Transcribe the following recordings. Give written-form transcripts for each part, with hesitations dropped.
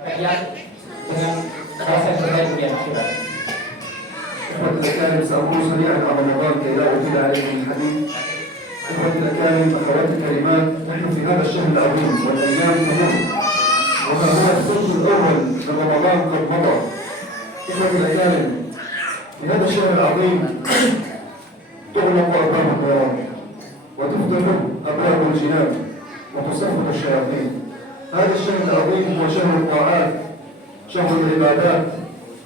Kalian dengan bahasa yang berbeda kemudian akibat. إخوة الأكارم سأقول سريعا عن رمضان كي لا أطيل عليكم الحديث. إخوة الأكارم أخواتي الكريمات، نحن في هذا الشهر العظيم والأيام تمر وها هو الثلث الأول من رمضان قد مضى. إخوة الأكارم، في هذا الشهر العظيم تغلق أبواب النيران وتفتح أبواب الجنان وتصفد الشياطين. هذا الشهر العظيم هو شهر الطاعات، شهر العبادات،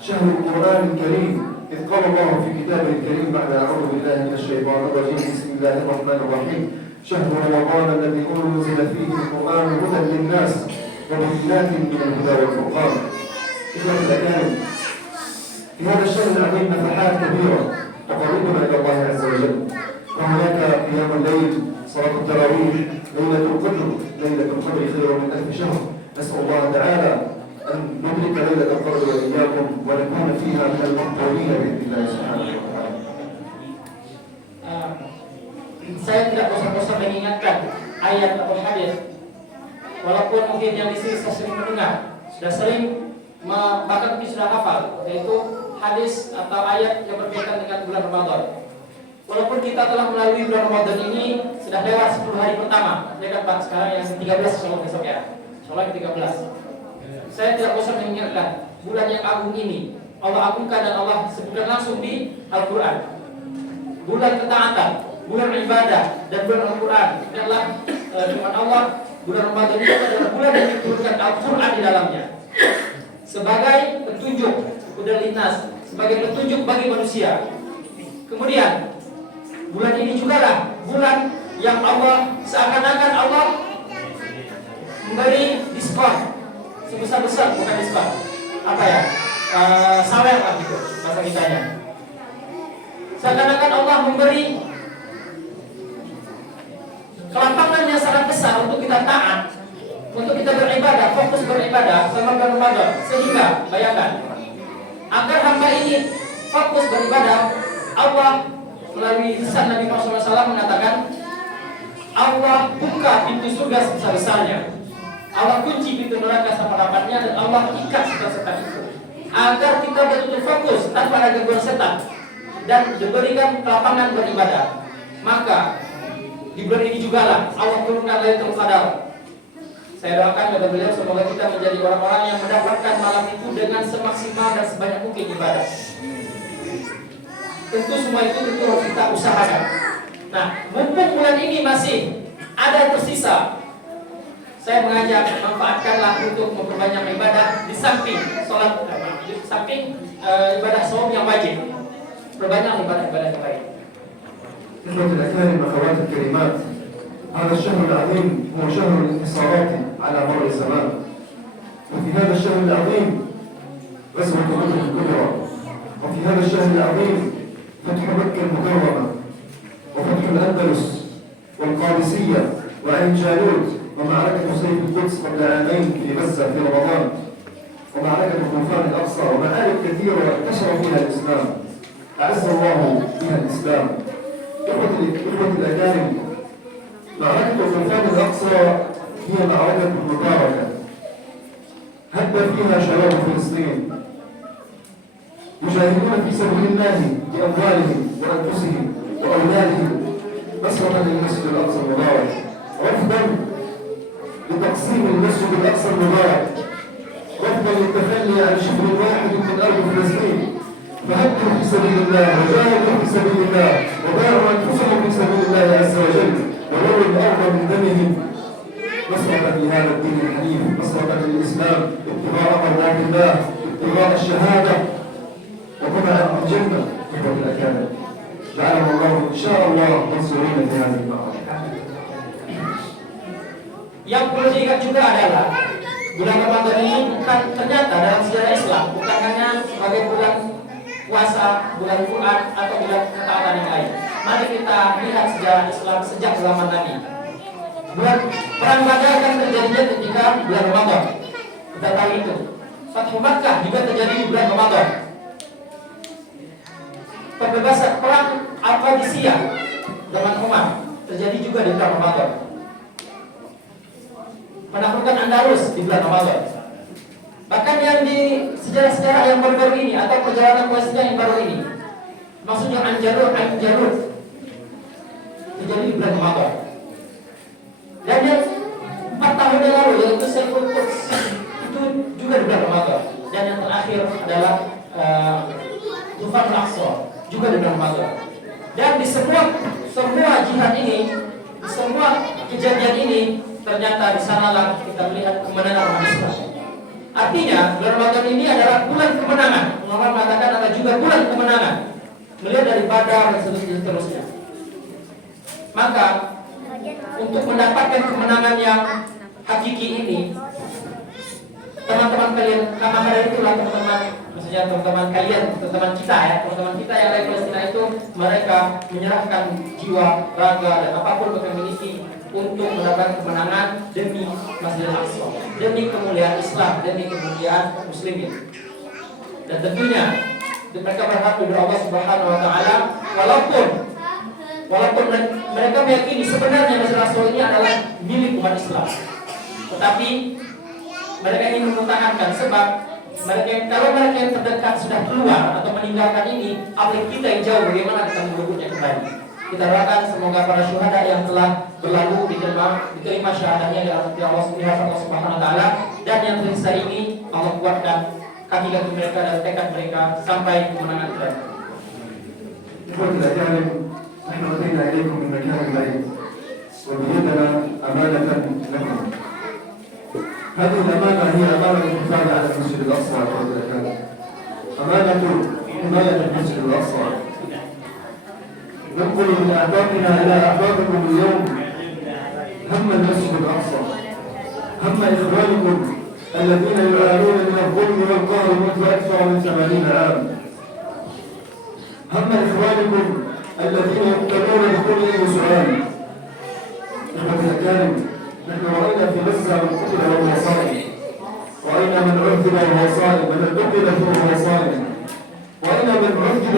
شهر القرآن الكريم. إذ قال الله في كتابه الكريم بعد أعوذ بالله من الشيطان الرجيم بسم الله الرحمن الرحيم شهر رمضان الذي أنزل فيه القرآن هدى للناس وبينات من الهدى والفرقان. إخوة الأكارم، في هذا الشهر العظيم نفحات كبيرة تقربنا إلى الله عز وجل، فهناك قيام الليل، صلاة التراويح، ليلة القدر. ليلة القدر خير من 1000 شهر. نسأل الله تعالى أن ندرك ليلة القدر وإياكم ونكون فيها من المقبولين بإذن الله سبحانه وتعالى. Saya tidak bosan-bosan mengingatkan ayat atau hadis, walaupun mungkin yang di sini saya sering mendengar, sudah sering bahkan mungkin sudah hafal, yaitu hadis atau ayat yang berkaitan dengan bulan Ramadan. Walaupun kita telah melalui bulan Ramadan ini sudah lewat 10 hari pertama, ya kan Pak? Sekarang yang 13 insyaallah besok ya. Insyaallah yang 13. Saya tidak bosan mengingatkan bulan yang agung ini Allah agungkan dan Allah sebutkan langsung di Al-Quran. Bulan ketaatan, bulan ibadah, dan bulan Al-Quran. Ini adalah firman Allah. Bulan Ramadan itu adalah bulan yang diturunkan Al-Quran di dalamnya sebagai petunjuk udah lintas, sebagai petunjuk bagi manusia. Kemudian bulan ini juga lah bulan yang Allah seakan-akan Allah memberi diskon sebesar-besar, bukan diskon, apa ya, sawer lah gitu bahasa kitanya. Seakan-akan Allah memberi kelapangan yang sangat besar untuk kita taat, untuk kita beribadah, fokus beribadah selama bulan Ramadan. Sehingga bayangkan, agar hamba ini fokus beribadah, Allah melalui lisan Nabi Muhammad SAW mengatakan, Allah buka pintu surga sebesar-besarnya, Allah kunci pintu neraka seperempatnya, dan Allah ikat setan-setan itu, agar kita betul-betul fokus tanpa ada gangguan setan dan diberikan kelapangan beribadah. Maka di bulan ini juga lah Allah turunkan Lailatul Qadar. Saya doakan kepada beliau semoga kita menjadi orang-orang yang mendapatkan malam itu dengan semaksimal dan sebanyak mungkin ibadah. Tentu semua itu harus kita usahakan. Nah, mumpung bulan ini masih ada tersisa, saya mengajak manfaatkanlah untuk memperbanyak ibadah di samping sholat, di samping ibadah saum yang wajib. Perbanyak ibadah-ibadah yang lain. إخوة الأكارم أخوات الكريمات، هذا الشهر العظيم هو شهر الانتصارات على مر الزمان. وفي هذا الشهر العظيم غزوة بدر الكبرى، وفي هذا الشهر العظيم فتح مكة المكرمة وفتح الأندلس والقادسية وعين جالوت ومعركة سيف القدس قبل عامين في غزة في رمضان، ومعركة طوفان الأقصى ومعارك كثيرة انتشر فيها الإسلام، أعز الله بها الإسلام. إخوة الأكارم، معركة طوفان الأقصى هي معركة مباركة هب فيها شباب فلسطين يجاهدون في سبيل الله بأموالهم وأنفسهم وأولادهم نصرة للمسجد الأقصى المبارك، رفضا لتقسيم المسجد الأقصى المبارك، رفضا للتخلي عن شبر واحد من أرض فلسطين. فهبوا في سبيل الله وجاهدوا في سبيل الله وباعوا أنفسهم في سبيل الله عز وجل وولوا الأرض من دمهم نصرة لهذا الدين الحنيف، نصرة للإسلام، ابتغاء مرضات الله، ابتغاء الشهادة وطبعا الجنة. إخوة الأكارم، جعلهم الله إن شاء الله منصورين في هذه المعركة. Yang perlu diingat juga adalah bulan Ramadan ini bukan ternyata dalam sejarah Islam bukan hanya sebagai bulan puasa, bulan Quran atau bulan ketaatan yang lain. Mari kita lihat sejarah Islam sejak zaman Nabi. Bulan perang Badar kan terjadinya ketika bulan Ramadan. Kita tahu itu. Fathu Makkah juga terjadi di bulan Ramadan. Pembebasan perang Al-Qadisiyah zaman Umar terjadi juga di bulan Ramadan. Menaklukkan Andalus di bulan Ramadan. Kemudian di sejarah-sejarah yang baru-baru ini atau perjalanan Palestina yang baru ini, maksudnya Anjalur terjadi di bulan Ramadan. Dan yang 4 tahun yang lalu yaitu Saiful Quds itu juga di bulan Ramadan. Dan yang terakhir adalah Tufan Al-Aqsa juga di bulan Ramadan. Dan di semua jihad ini, di semua kejadian ini, ternyata di sanalah kita melihat kemenangan umat Islam. Artinya bulan Ramadan ini adalah bulan kemenangan. Ulama mengatakan adalah juga bulan kemenangan. Melihat dari Badar dan seterusnya. Maka untuk mendapatkan kemenangan yang hakiki ini, teman-teman kalian, kamar itulah teman-teman, maksudnya teman-teman kalian, teman-teman kita ya, teman-teman kita yang dari Palestina itu, mereka menyerahkan jiwa, raga dan apapun mereka miliki untuk mendapatkan kemenangan demi Masjidil Aqsa, demi kemuliaan Islam, demi kemuliaan Muslimin. Dan tentunya mereka berhak kepada Allah Subhanahu Wa Taala, walaupun mereka meyakini sebenarnya Masjidil Aqsa ini adalah milik umat Islam, tetapi mereka ingin mempertahankan sebab kalau mereka yang terdekat sudah keluar atau meninggalkan ini, apalagi kita yang jauh, bagaimana kita merebutnya kembali? Kita doakan semoga para syuhada yang telah berlalu diterima syahadahnya di Allah Subhanahu Wa Taala, dan yang tersisa ini Allah kuatkan kaki-kaki mereka dan tekad mereka sampai kemenangan terakhir. إخوتي الأكارم، نحن أتينا إليكم من مكان بعيد وبيدنا أمانة لكم. هذه الأمانة هي أمانة الحفاظ على المسجد الأقصى يا إخوتي الأكارم، أمانة حماية المسجد الأقصى. ننقل من أعدادنا إلى أعدادكم اليوم هم المسجد الأقصى، هم إخوانكم الذين يعانون من الظلم والقهر منذ أكثر من 80 عام، هم إخوانكم الذين يقتلون بكل سؤال. إخوتي الأكارم، نحن رأينا في غزة من قتل وهو صائم، رأينا من عذب وهو صائم، من اعتقل وهو صائم، رأينا من عذب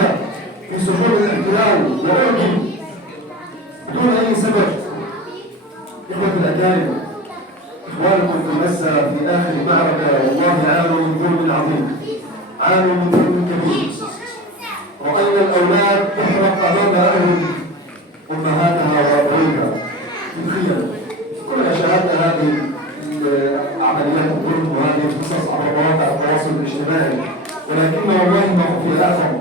في سجون الاحتلال وأعدم بدون أي سبب. إخوتي الأكارم، إخوانكم في غزة في آخر معركة والله عانوا من ظلم عظيم، عانوا من ظلم كبير. رأينا الأولاد تحرق أمام أهل أمهاتها وأبويها في الخيام. كلنا شاهدنا هذه عمليات الظلم وهذه القصص عبر مواقع التواصل الاجتماعي، ولكن والله ما هو في أعظم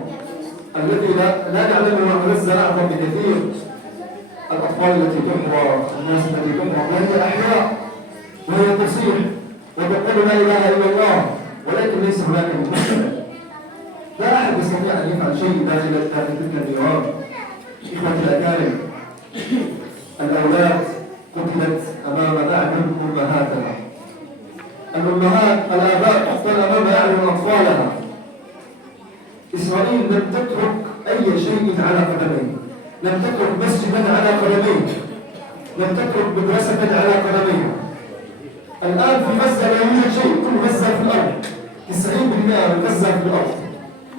الذي لا نعلمه عن غزة أعظم بكثير. الأطفال التي تحرى، الناس التي تحرى وهي أحياء وهي تصيح وتقول لا إله إلا الله، ولكن ليس هناك مشكلة. لا أحد يستطيع أن يفعل شيء داخل تلك النيران. إخوتي الأكارم، الأولاد قتلت أمام أعين أمهاتها، الأمهات الآباء تقتل أمام أعين أطفالها. إسرائيل لم تترك أي شيء على قدميه، لم تترك مسجدا على قدميه، لم تترك مدرسة على قدميه. الآن في غزة لا يوجد شيء، كل غزة في الأرض، 90% من غزة في الأرض.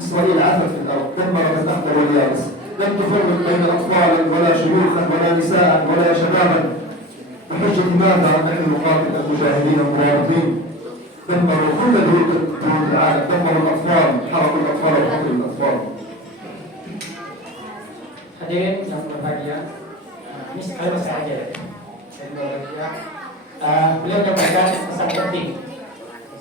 إسرائيل عثت في الأرض، دمرت الأخضر واليابس، لم تفرق بين أطفال ولا شيوخا ولا نساء ولا شبابا. بحجة ماذا نحن نقاتل المجاهدين المرابطين؟ دمروا كل دول العالم، دمروا الأطفال، حرقوا الأطفال وقتلوا الأطفال. Hadirin yang berbahagia, ini sekali saja. Beliau menyampaikan pesan penting.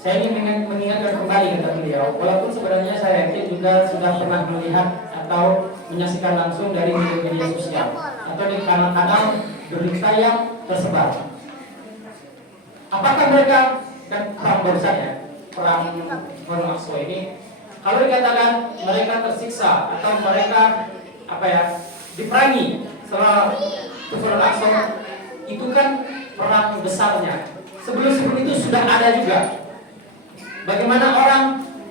Saya ingin mengingatkan kembali kata beliau, walaupun sebenarnya saya yakin juga sudah pernah melihat atau menyaksikan langsung dari media sosial atau di kanal-kanal berita yang tersebar. Apakah mereka, dan perang barusan ya, perang Al-Aqsa ini, kalau dikatakan mereka tersiksa atau mereka diperangi setelah Al-Aqsa, itu kan perang besarnya. Sebelum itu sudah ada juga. Bagaimana orang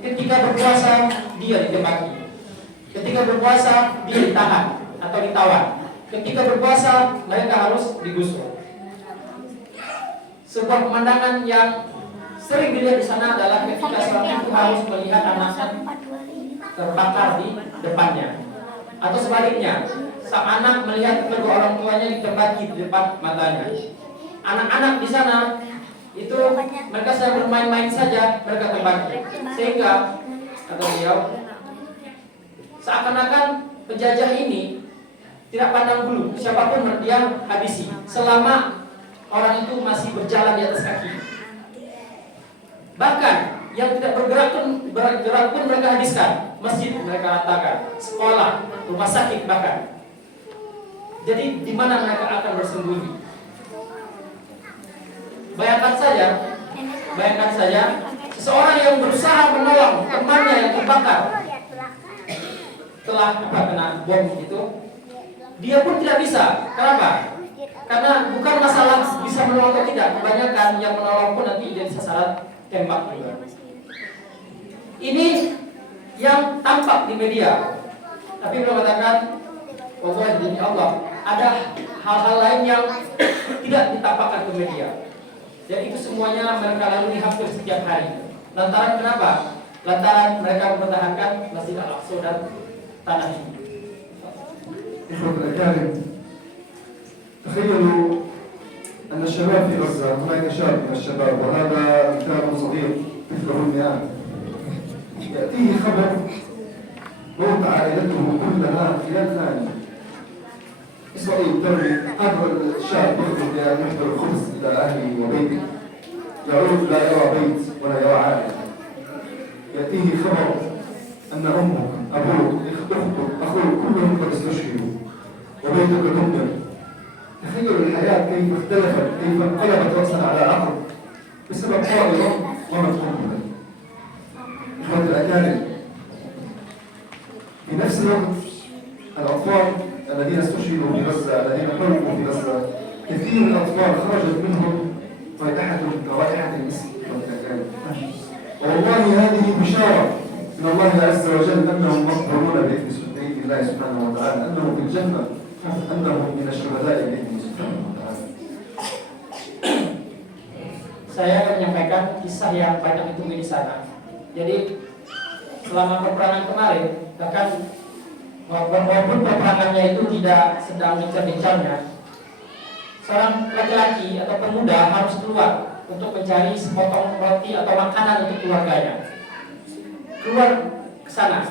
ketika berpuasa dia ditembaki, ketika berpuasa dia ditahan atau ditawan, ketika berpuasa mereka harus digusur. Sebuah pemandangan yang sering dilihat di sana adalah ketika seorang ibu harus melihat anaknya terbakar di depannya, atau sebaliknya, sang anak melihat kedua orang tuanya ditembaki di depan matanya. Anak-anak di sana itu mereka sedang bermain-main saja, mereka kembali. Sehingga kata beliau, seakan-akan penjajah ini tidak pandang bulu siapapun dia habisi, selama orang itu masih berjalan di atas kaki. Bahkan yang tidak bergerak pun mereka habiskan. Masjid mereka ratakan, sekolah, rumah sakit bahkan. Jadi di mana mereka akan bersembunyi? Bayangkan saja seseorang yang berusaha menolong temannya yang terbakar telah kena bom itu, dia pun tidak bisa. Kenapa? Karena bukan masalah bisa menolong atau tidak. Kebanyakan yang menolong pun nanti jadi sasaran tembak juga. Ini yang tampak di media. Tapi beliau mengatakan, wallahi demi Allah, ada hal-hal lain yang tidak ditampakkan ke media. Dan itu semuanya mereka lalui hampir setiap hari. Lantaran kenapa? Lantaran mereka mempertahankan Masjid Al-Aqsa dan tanah ini. إخوة الأكارم، تخيلوا أن الشباب في غزة، هناك شاب من الشباب وهذا كتاب صغير مثله المئات، يأتيه خبر موت عائلته كلها خلال ثانية. إسرائيل ترمي هذا الشاب يخرج يحضر الخبز إلى أهله وبيته، يعود لا يرى بيت ولا يرى عائلة. يأتيه خبر أن أمك، أبوك، أختك، أخوك كلهم قد استشهدوا وبيتك دمر. تخيلوا الحياة كيف اختلفت، كيف انقلبت رأسا على عقب بسبب طائرة قامت قنبلة. إخوة الأكارم، في نفس الوقت الأطفال الذين استشهدوا في غزة، الذين حرقوا في غزة، كثير من الأطفال خرجت منهم رائحة كرائحة المسك. والله هذه بشارة من الله عز وجل أنهم مقبولون بإذن الله سبحانه وتعالى، أنهم في الجنة، أنهم من الشهداء بإذن سبحانه وتعالى. Saya akan menyampaikan kisah yang banyak ditemui di sana. Jadi selama peperangan kemarin, bahkan walaupun peperangannya itu tidak sedang gencar-gencarnya, seorang laki-laki atau pemuda harus keluar untuk mencari sepotong roti atau makanan untuk keluarganya. Keluar ke sana,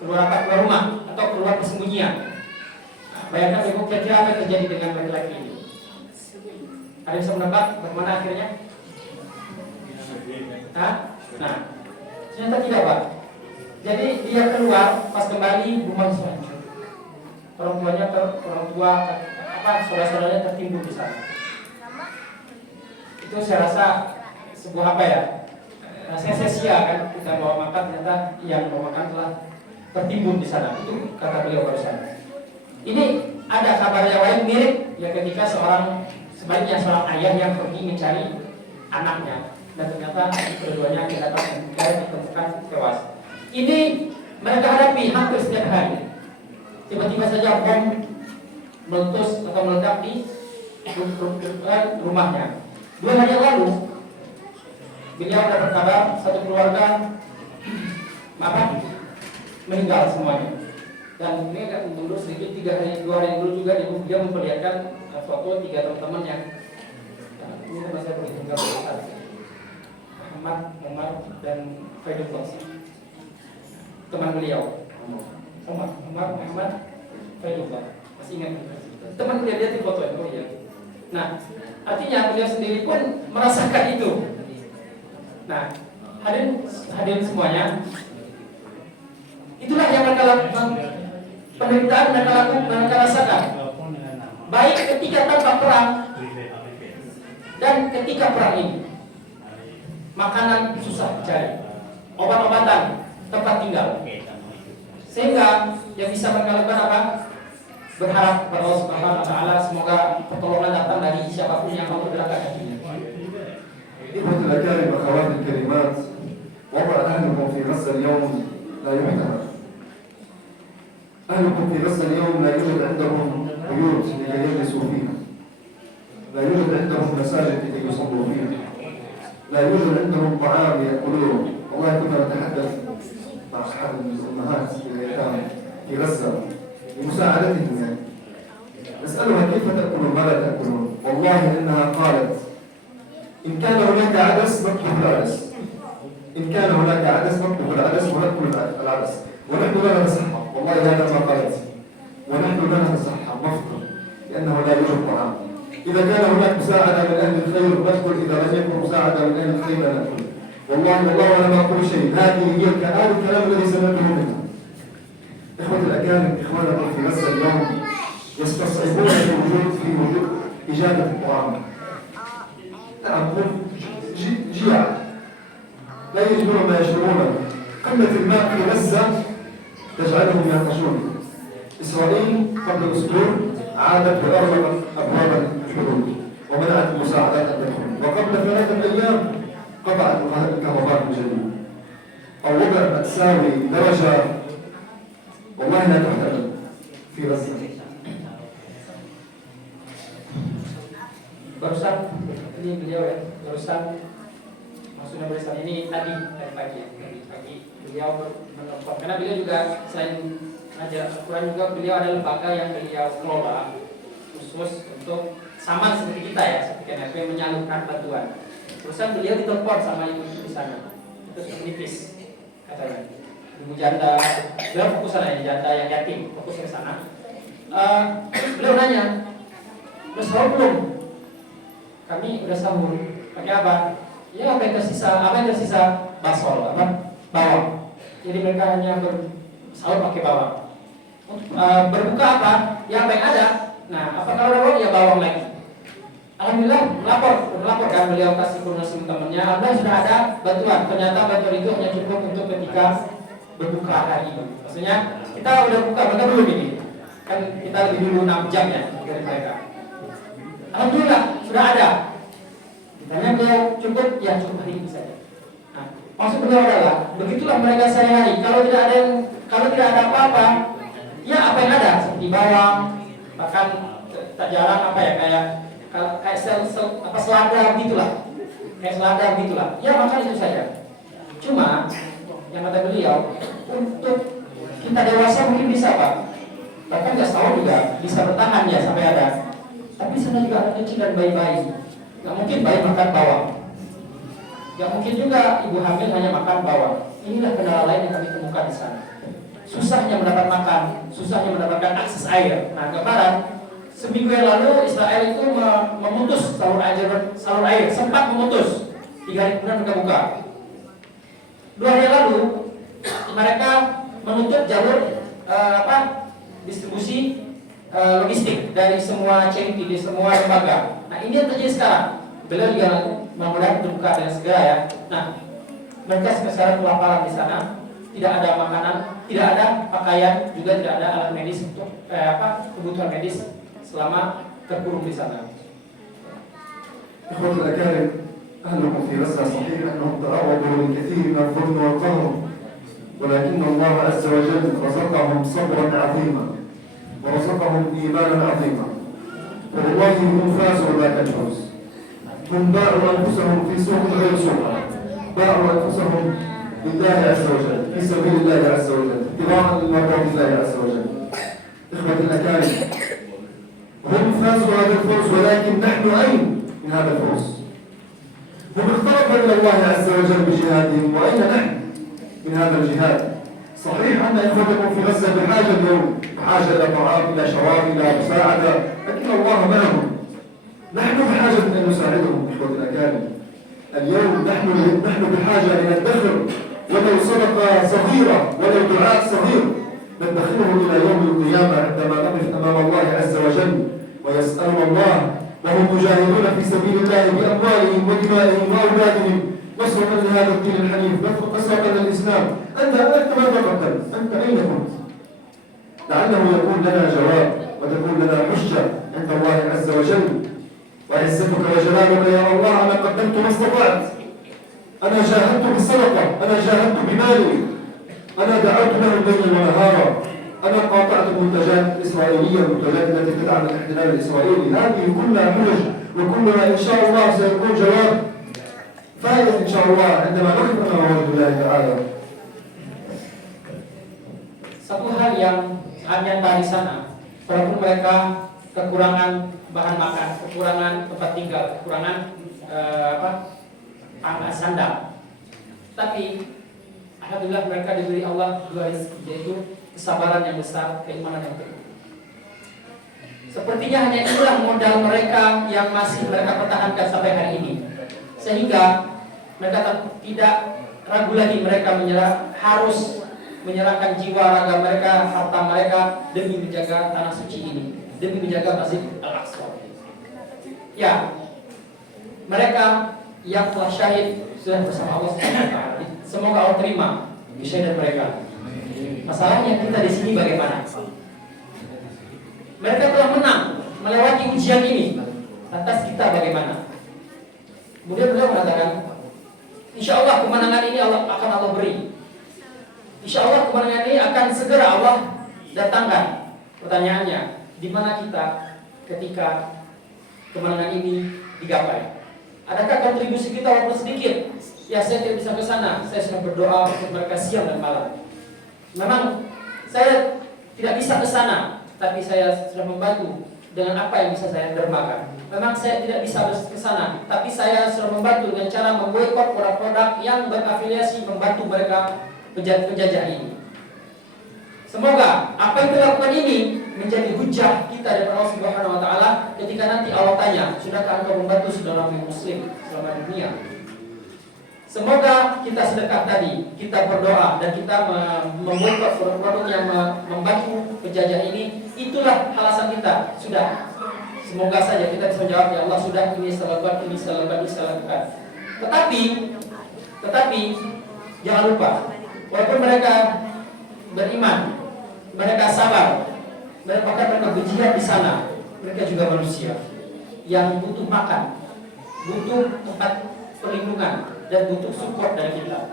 keluar rumah atau keluar persembunyian. Bayangkan ibu, kira-kira apa yang terjadi dengan laki-laki ini? Ada bisa menebak bagaimana akhirnya? Nah, ternyata tidak, Pak. Jadi dia keluar, pas kembali rumah hancur. Orang tua saudara-saudaranya tertimbun di sana. Itu saya rasa sebuah sia-sia kan, kita bawa makan ternyata yang bawa makan telah tertimbun di sana. Itu kata beliau barusan. Ini ada kabar yang lain mirip ya, ketika sebaliknya seorang ayah yang pergi mencari anaknya dan ternyata keduanya ditemukan tewas. Ini mereka hadapi hampir setiap hari. Tiba-tiba saja bom meletus atau meledak di rumahnya. 2 hari yang lalu beliau dapat kabar satu keluarga meninggal semuanya. Dan ini agak mundur sedikit, 2 hari yang dulu juga dia memperlihatkan foto 3 teman-teman yang ini teman saya pergi tinggal besar, Ahmad, Umar, dan Faidullah, teman beliau. Umar, Ahmad, Faidullah, masih ingat teman beliau, dia di foto itu ya. Nah, artinya beliau sendiri pun merasakan itu. Nah, hadirin semuanya, itulah yang mereka lakukan, penderitaan mereka rasakan, baik ketika tanpa perang dan ketika perang ini. Makanan susah dicari, obat-obatan, tempat tinggal, sehingga yang bisa mereka lakukan apa? Berharap kepada Allah Subhanahu wa Ta'ala, semoga pertolongan datang dari siapapun yang mau bergerakkan hatinya. إخوة الأكارم، أخوات الكريمات، وضع أهلكم في غزة اليوم لا يحتمل. أهلكم في غزة اليوم لا يوجد عندهم بيوت لكي يجلسوا فيها، لا يوجد عندهم مساجد لكي يصلوا فيها، لا يوجد عندهم طعام يأكلون. والله كنا نتحدث مع أحد الأمهات الأيتام في غزة لمساعدتهم، يعني نسألها كيف تأكلون، ماذا تأكلون؟ والله إنها قالت إن كان هناك عدس نطبخ العدس، إن كان هناك عدس نطبخ العدس ونأكل العدس، ونحن لا نتصحى، والله هذا ما قالت، ونحن لا نتصحى نفطر لأنه لا يوجد طعام. إذا كان هناك مساعدة من أهل الخير ندخل، إذا لم يكن مساعدة من أهل الخير لا ندخل. والله أنا ما أقول شيء، هذا الكلام الذي سمعته منه. إخوة الأكارم، إخوانكم في غزة اليوم يستصعبون في وجود إجابة الطعام. نعم، هم جياع لا يجدون ما يشربونه. قلة الماء في غزة تجعلهم يعطشون. إسرائيل قبل أسبوع عادت وأغلقت أبواب الحدود ومنعت المساعدات أن تدخل، وقبل 3 أيام قطعت الكهرباء من جديد. الوضع مأساوي درجة والله لا تحتمل في غزة. Barusan ini beliau ya, barusan maksudnya barusan ini tadi pagi beliau menelpon, karena beliau juga selain mengajar Al-Quran juga beliau ada lembaga yang beliau kelola khusus untuk sama seperti kita ya, seperti KNP menyalurkan bantuan. Barusan beliau ditelepon sama ibu di sana, terus menipis katanya, ibu janda, beliau fokus sana ya, janda yang yatim, fokus ke sana. Beliau nanya, udah sahur belum? Kami udah sahur. Pakai apa? Ya apa yang tersisa? Basol, bawang. Jadi mereka hanya bersahur pakai bawang. Berbuka apa? Ya apa yang ada. Nah, apa kalau ada bawang? Ya bawang lagi. Alhamdulillah, melapor kan, beliau kasih informasi temannya. Alhamdulillah sudah ada bantuan. Ternyata bantuan itu hanya cukup untuk ketika berbuka hari ini. Maksudnya kita udah buka, mereka belum ini. Kan kita lebih dulu 6 jam ya dari mereka. Alhamdulillah sudah ada. Ditanya beliau cukup, ya cukup hari ini saja. Nah, maksud beliau adalah begitulah mereka sehari-hari. Kalau tidak ada apa-apa, ya apa yang ada seperti bawang, bahkan tak jarang apa ya kayak selada gitulah, Ya makan itu saja. Cuma yang kata beliau, untuk kita dewasa mungkin bisa Pak, bahkan nggak setahun juga bisa bertahan ya sampai ada. Tapi sana juga anak kecil dan bayi-bayi. Gak mungkin bayi makan bawang. Gak mungkin juga ibu hamil hanya makan bawang. Inilah kendala lain yang kami temukan di sana. Susahnya mendapat makan, susahnya mendapatkan akses air. Nah, kemarin seminggu yang lalu Israel itu memutus salur air, sempat memutus. 3 hari kemudian mereka buka. 2 hari lalu mereka menutup jalur distribusi logistik dari semua charity, di semua lembaga. Nah, ini yang terjadi sekarang. Beliau juga mudah-mudahan berbuka dengan segera ya. Nah, mereka sekarang kelaparan di sana, tidak ada makanan, tidak ada pakaian, juga tidak ada alat medis untuk kebutuhan medis selama terkurung di sana. Ikhwatul akarim, ahlukum fi Gaza sahih annahum ta'arradu li kathir min al-dhulm wal qahr, walakin Allah azza wa jalla razaqahum sabran 'azima ورزقهم إيمانا عظيما والله هم فازوا ذاك الفوز. هم باعوا أنفسهم في سوق غير سوق، باعوا أنفسهم لله عز وجل في سبيل الله عز وجل ابتغاء لمرضات الله عز وجل. إخوة الأكارم، هم فازوا هذا الفوز، ولكن نحن أين من هذا الفوز؟ هم اقتربوا إلى الله عز وجل بجهادهم، وأين نحن من هذا الجهاد؟ صحيح أن إخوتكم في غزة بحاجة اليوم، بحاجة إلى طعام، إلى شراب، إلى مساعدة، لكن الله معهم. نحن بحاجة أن نساعدهم إخوة الأكارم. اليوم نحن بحاجة إلى الدخل، ولو صدقة صغيرة، ولو دعاء صغير ندخره إلى يوم القيامة عندما نقف أمام الله عز وجل ويسألنا الله وهم مجاهدون في سبيل الله بأموالهم ودمائهم وأولادهم نصرة لهذا الدين الحنيف، نصرة للإسلام. أنت ماذا قدمت؟ أنت أين كنت؟ لعله يكون لنا جواب وتكون لنا حجة عند الله عز وجل. وعزتك وجلالك يا الله أنا قدمت ما استطعت، أنا جاهدت بالصدقة، أنا جاهدت بمالي، أنا دعوت لهم ليلا ونهارا، أنا قاطعت المنتجات الإسرائيلية، المنتجات التي تدعم الاحتلال الإسرائيلي. هذه كلها حجج، وكلها إن شاء الله سيكون جواب فائز إن شاء الله عندما نقف أمام وجه الله تعالى. Satu hal yang sangat nyata di sana, walaupun mereka kekurangan bahan makan, kekurangan tempat tinggal, kekurangan sandal. Tapi alhamdulillah mereka diberi Allah dua rezeki, yaitu kesabaran yang besar, keimanan yang teguh. Sepertinya hanya itulah modal mereka yang masih mereka pertahankan sampai hari ini, sehingga mereka tidak ragu lagi mereka harus menyerahkan jiwa raga mereka, harta mereka demi menjaga tanah suci ini, demi menjaga Masjid Al-Aqsa. Ya, mereka yang telah syahid sudah bersama Allah SWT. Semoga Allah terima kesyahidan mereka. Masalahnya kita di sini bagaimana? Mereka telah menang melewati ujian ini. Lantas kita bagaimana? Kemudian beliau mengatakan, insya Allah kemenangan ini akan Allah beri. Insya Allah kemenangan ini akan segera Allah datangkan. Pertanyaannya, di mana kita ketika kemenangan ini digapai? Adakah kontribusi kita walaupun sedikit? Ya, saya tidak bisa ke sana. Saya sudah berdoa untuk mereka siang dan malam. Memang saya tidak bisa ke sana, tapi saya sudah membantu dengan apa yang bisa saya dermakan. Memang saya tidak bisa ke sana, tapi saya sudah membantu dengan cara memboikot produk-produk yang berafiliasi membantu mereka penjajah ini. Semoga apa yang dilakukan ini menjadi hujah kita dari Allah Subhanahu wa taala ketika nanti Allah tanya, "Sudahkah engkau membantu saudaramu muslim selama dunia?" Semoga kita sedekah tadi, kita berdoa dan kita memboikot produk-produk yang membantu penjajah ini. Itulah alasan kita. Sudah. Semoga saja kita bisa menjawab, ya Allah sudah, ini saya lakukan, ini saya lakukan, ini saya lakukan. Tetapi jangan lupa, walaupun mereka beriman, mereka sabar, mereka berjihad di sana, mereka juga manusia yang butuh makan, butuh tempat perlindungan, dan butuh support dari kita.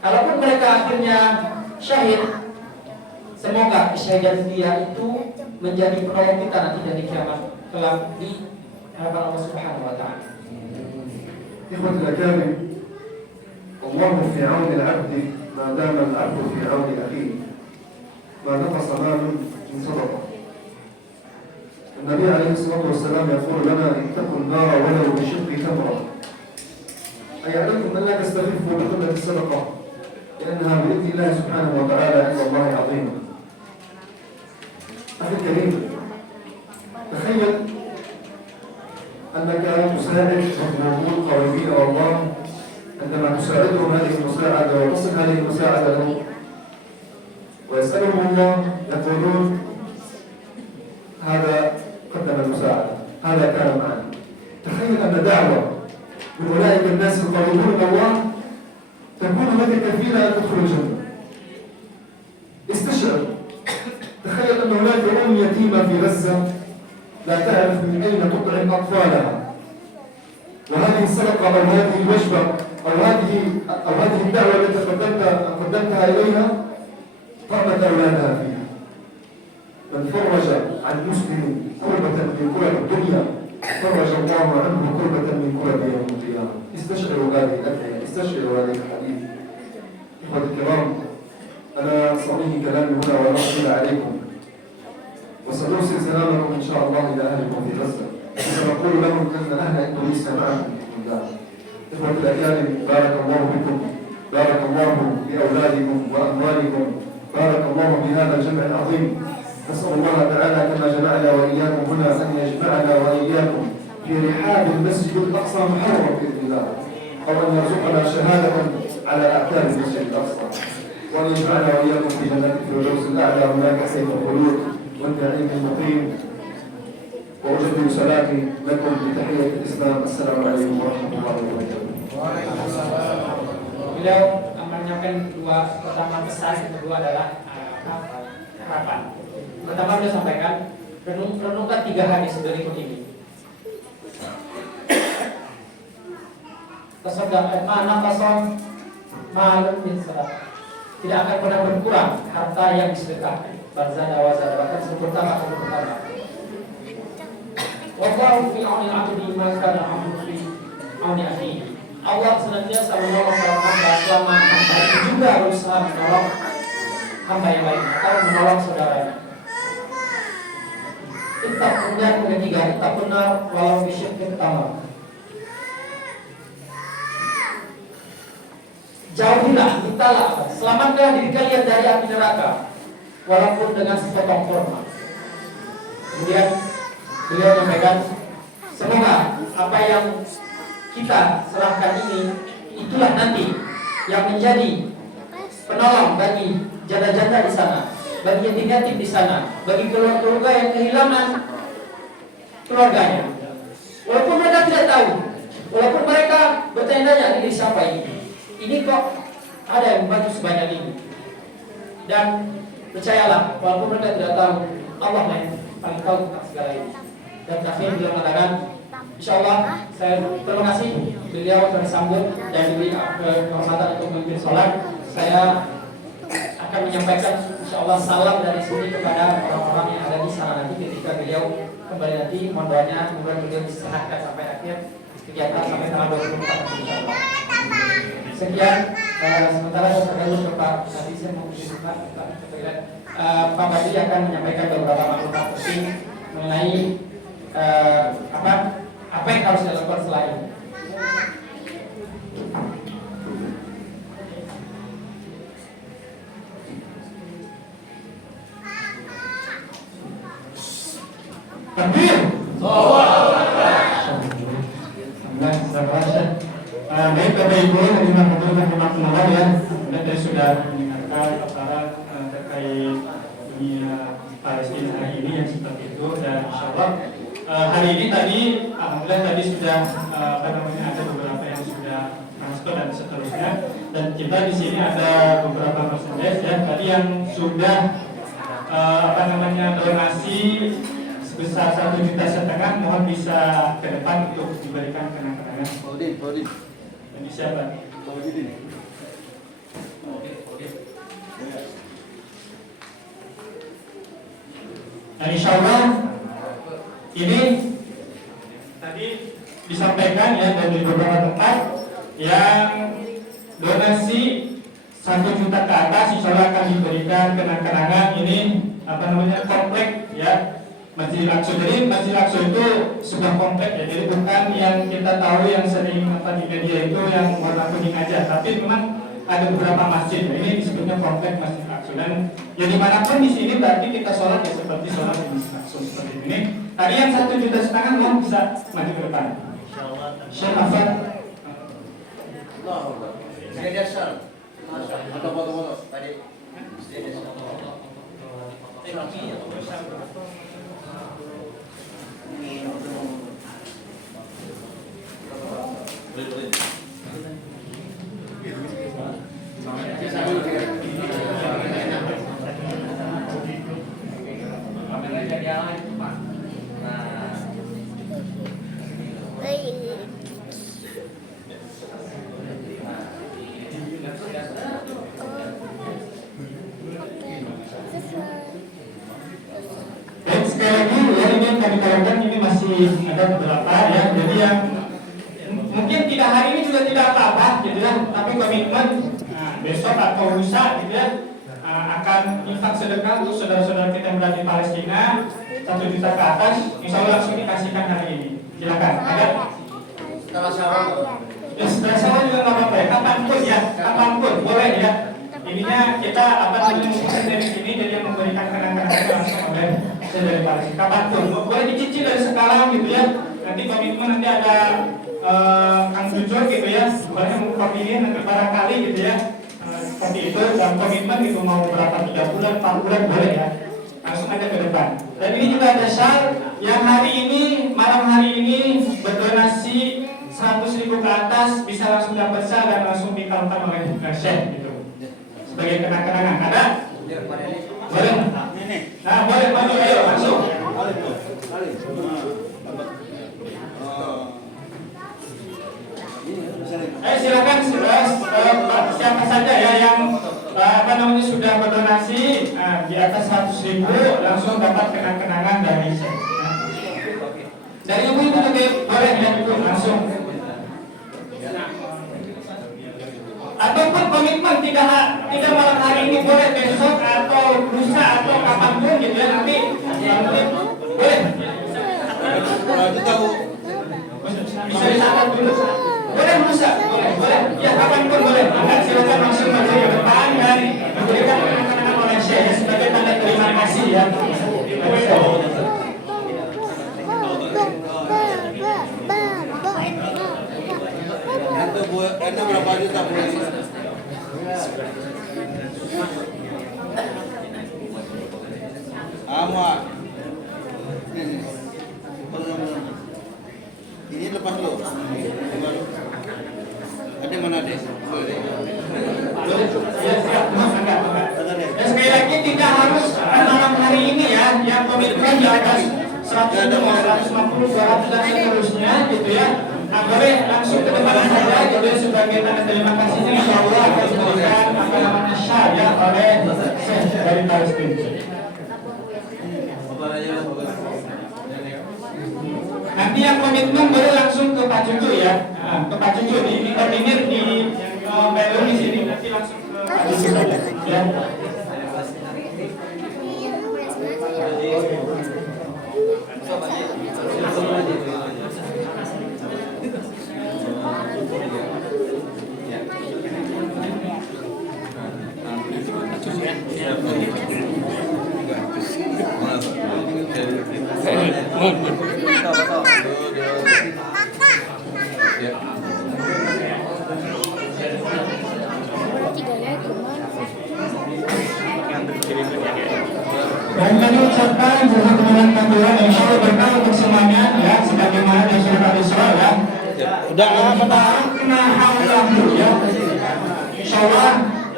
Kalaupun mereka akhirnya syahid, semoga kesyahidan dia itu menjadi penolong kita nanti dari kiamat kelak di hadapan Allah Subhanahu wa taala. إخوة الأكارم، الله في عون العبد ما دام العبد في عون أخيه ما نقص مال من صدقة. النبي عليه الصلاة والسلام يقول لنا اتقوا النار ولو بشق تمرة، أي عليكم أن لا تستخفوا بقلة الصدقة لأنها بإذن الله سبحانه وتعالى عند الله عظيمة. أخي الكريم، تخيل أنك تساعد مظلومون قريبين إلى الله، عندما تساعدهم هذه المساعدة وتصل هذه المساعدة لهم ويسألهم الله يقولون هذا قدم المساعدة، هذا كان معنا. تخيل أن دعوة من أولئك الناس القريبون من الله تكون لك كفيلة أن تدخل الجنة. استشعر، تخيل أن هناك أم يتيمة في غزة لا تعرف من أين تطعم أطفالها، وهذه الصدقة أو هذه الوجبة أو هذه الدعوة التي قدمتها إليها طعمت أولادها فيها. من فرج عن مسلم كربة من كرب الدنيا فرج الله عنه كربة من كرب يوم القيامة. استشعروا هذه الأدعية، استشعروا هذه الحديث. إخوة الكرام، أنا صميم كلامي هنا ونصل عليكم، وسنرسل سلامكم إن شاء الله إلى أهلكم في غزة، وسنقول لهم أن أهل إندونيسيا معكم من ذلك. إخوة الأكارم، بارك الله بكم، بارك الله بأولادكم وأموالكم، بارك الله بهذا الجمع العظيم. نسأل الله تعالى كما جمعنا وإياكم هنا أن يجمعنا وإياكم في رحاب المسجد الأقصى محرم بإذن الله، أو أن يرزقنا شهادة على أعتاب المسجد الأقصى، وأن يجمعنا وإياكم في جنة الفردوس الأعلى هناك سيف الخلود والنعيم المقيم. وأجدد سلامي لكم بتحية الإسلام. السلام عليكم ورحمة الله وبركاته. Beliau menyampaikan pertama pesan, yang kedua adalah harapan. Pertama beliau sampaikan, renungkan 3 hadis berikut ini. Mana pasal malam insaf, tidak akan pernah berkurang harta yang disedekahkan. Barzana wazana, bahkan pertama. Wallahu fi auni al-'abdi ma kana 'abdu fi auni akhihi. Allah senantiasa menolong seorang hamba selama hamba itu juga berusaha menolong hamba yang lain atau menolong saudaranya. Kita punya ketiga, kita benar walau bisyiqqi tamar. jauhilah, mintalah, selamatkanlah diri kalian dari api neraka, walaupun dengan sepotong kurma. Kemudian beliau menyampaikan, semoga apa yang kita serahkan ini itulah nanti yang menjadi penolong bagi janda-janda di sana, bagi yatim-yatim di sana, bagi keluarga yang kehilangan keluarganya. Walaupun mereka tidak tahu, walaupun mereka bertanya-tanya, ini siapa ini? Ini kok ada yang membantu sebanyak ini? Dan percayalah, walaupun mereka tidak tahu, Allah lah yang paling tahu tentang segala ini. Dan akhirnya beliau mengatakan, insya Allah saya terima kasih beliau tersambut dan diberi kehormatan untuk memimpin sholat. Saya akan menyampaikan insya Allah salam dari sini kepada orang-orang yang ada di sana nanti ketika beliau kembali nanti. Mohon doanya, mudah beliau disehatkan sampai akhir kegiatan sampai tanggal 24 insya Allah. Sekian, sementara saya terus ke Pak Badi, saya mau Pak Badi akan menyampaikan beberapa maklumat penting mengenai apa yang harus dilakukan setelah ini. Takbir. Baik Bapak Ibu yang dimaklumkan ya, kita sudah mendengarkan perkara terkait dunia Palestina hari ini yang seperti itu, dan insya Allah hari ini tadi alhamdulillah tadi sudah ada beberapa yang sudah transfer dan seterusnya, dan kita di sini ada beberapa merchandise ya tadi yang sudah donasi sebesar 1,5 juta, mohon bisa ke depan untuk diberikan kenang-kenangan. Paudin. Ini siapa? Paudin. Dan insya Allah ini tadi disampaikan ya dari beberapa tempat yang donasi 1 juta ke atas, insya Allah akan diberikan kenang-kenangan. Ini komplek ya Masjid Al-Aqsa. Jadi Masjid Al-Aqsa itu sudah komplek ya, jadi bukan yang kita tahu yang sering di media itu yang warna kuning aja, tapi memang ada beberapa masjid. Ini disebutnya komplek Masjid Al-Aqsa, dan ya dimanapun di sini berarti kita sholat ya seperti sholat di Masjid Al-Aqsa seperti ini. Tadi yang 1,5 juta mohon bisa maju ke depan. Syekh Hafad. Saya dasar. Atau foto-foto tadi. Sekali lagi ya, ini kami katakan ini masih ada beberapa ya, jadi yang mungkin tidak hari ini juga tidak apa-apa gitu ya, tapi komitmen besok atau lusa gitu ya akan infak sedekah untuk saudara-saudara kita yang berada di Palestina 1 juta ke atas, insya Allah langsung dikasihkan hari ini. Silakan. Ada? Setelah syawal. Ya setelah syawal juga nggak apa-apa ya, kapanpun boleh ya. Ininya kita dari sini, jadi yang memberikan kenang-kenangan langsung oleh dari Palestina. Kapanpun boleh dicicil dari sekarang gitu ya. Nanti komitmen nanti ada Kang Jujur gitu ya, boleh mengkomitmen nanti barangkali gitu ya. Seperti itu, dan komitmen itu mau berapa, 3 bulan, 4 bulan boleh ya, langsung aja ke depan. Dan ini juga ada Syar yang hari ini, malam hari ini berdonasi 100.000 ke atas, bisa langsung dapat Syar dan langsung dikalkan oleh Syekh gitu sebagai kenang-kenangan. Ada? Boleh? Nah boleh, maju, ayo langsung. Silakan siapa saja ya yang sudah berdonasi di atas 100.000 langsung dapat kenang-kenangan dari saya. Dari ibu-ibu juga boleh ya itu langsung. Ataupun komitmen tidak malam hari ini, boleh besok atau lusa atau kapanpun gitu ya, nanti boleh. Bisa disampaikan dulu. Boleh Musa, boleh. Ya kapanpun boleh. Anda silakan langsung maju ke depan dan memberikan penekanan oleh Syekh sebagai tanda terima kasih ya. Anda berapa juta bu? Amat. Ini lepas dulu. Ada mana deh? Dan sekali lagi tidak harus malam hari ini ya, yang komitmen di atas 100, 150, 200 dan seterusnya gitu ya. Nah, boleh langsung ke depan saja jadi sebagai tanda terima kasihnya insya Allah akan diberikan apa namanya syahada oleh Syekh dari Palestina. Nanti yang komitmen boleh langsung ke Pak Cucu ya, ke Pak Cucu di koordinir di Belum di sini nanti langsung ke Pak Cucu ya. Dan kami ucapkan jazakumullah khairan insyaallah berkah untuk semuanya ya sebagaimana yang sudah kami soal ya. Udah apa? Kena haulahu ya. Insyaallah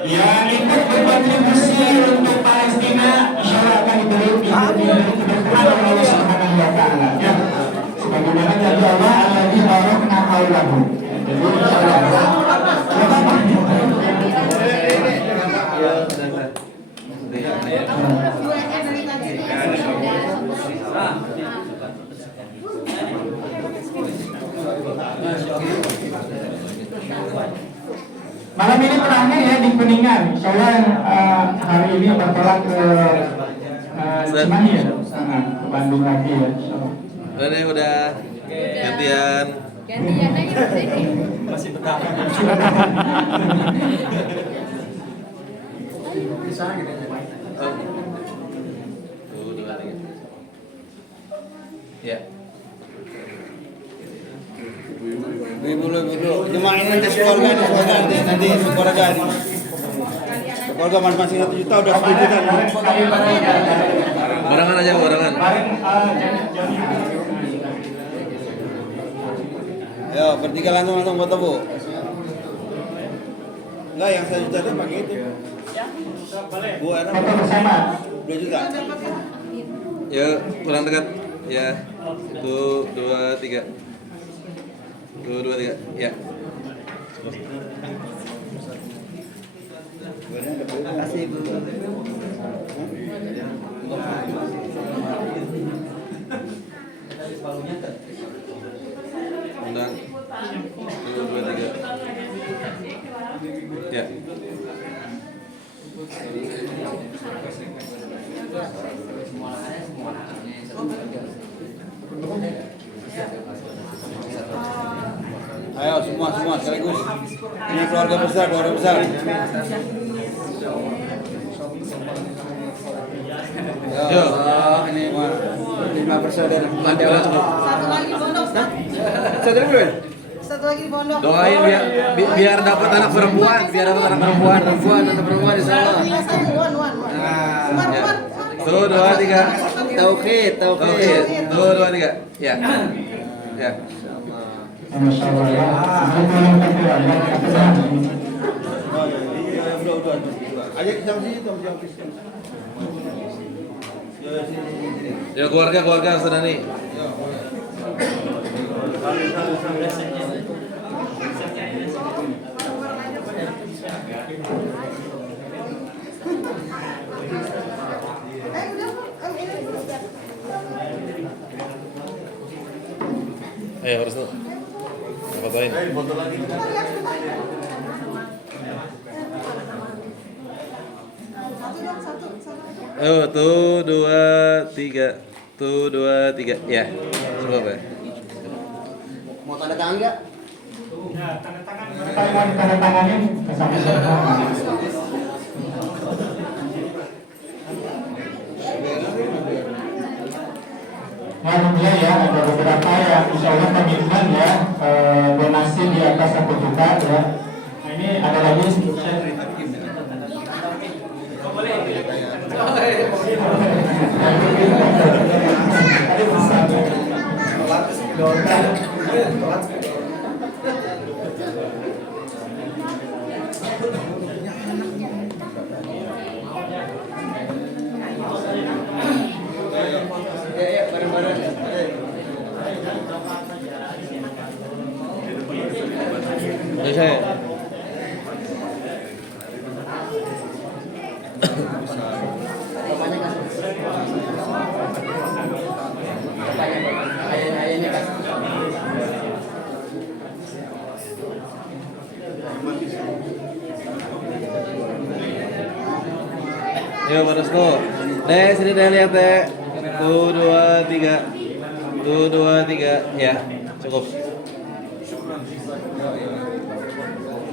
yang ikut berkontribusi untuk Palestina insyaallah akan diberi keberkahan oleh Allah Subhanahu wa taala ya. Sebagaimana kata Allah alladzi barakna haulahu. Jadi insyaallah malam ini terakhir ya di Kuningan. Insyaallah hari ini bertolak ke Cimahi ya, ke Bandung lagi ya. Udah gantian. Gantian aja sini. Masih betah. Bisa gitu aja. Tuh, 2, 3. Ya. Ibu. Cuma ini nanti keluarga keluarga masing-masing 1 juta udah 10 juta. Barengan aja, barengan. Ayo, bertiga langsung foto bu. Enggak, yang 1 juta itu pakai itu. Bu, ada Foto bersama. 2 juta. Ya, kurang dekat. Ya. 1, 2, 3. 1, 2, 3. Ya. Terima kasih Bu. Undang. 1, 2, 3. Ya. Ayo semua sekaligus. Ini keluarga besar. Yo, ini mah 5 bersaudara. Satu lagi di pondok. Satu lagi di pondok. Doain biar dapat anak perempuan, perempuan insyaallah. Tuh 2, 3. Tauhid. Tuh 2, 3. Ya. Masya Allah ya. Aja kita sini tuh ya keluarga Sedani. Ayo harus tuh. Fotoin. Foto lagi. Oh, tuh 2, 3. Tuh 2, 3. Ya. Coba, Pak. Mau tanda tangan enggak? Kalau mau ditandatanganin bersama-sama. Alhamdulillah ya, ada beberapa yang insya Allah komitmen ya, donasi di atas 1 juta ya. Nah, ini ada lagi Jadi saya. Yuk, Pak Restu. Dek, sini deh lihat deh. Tuh, 2, 3. Tuh, 2, 3. Ya, cukup.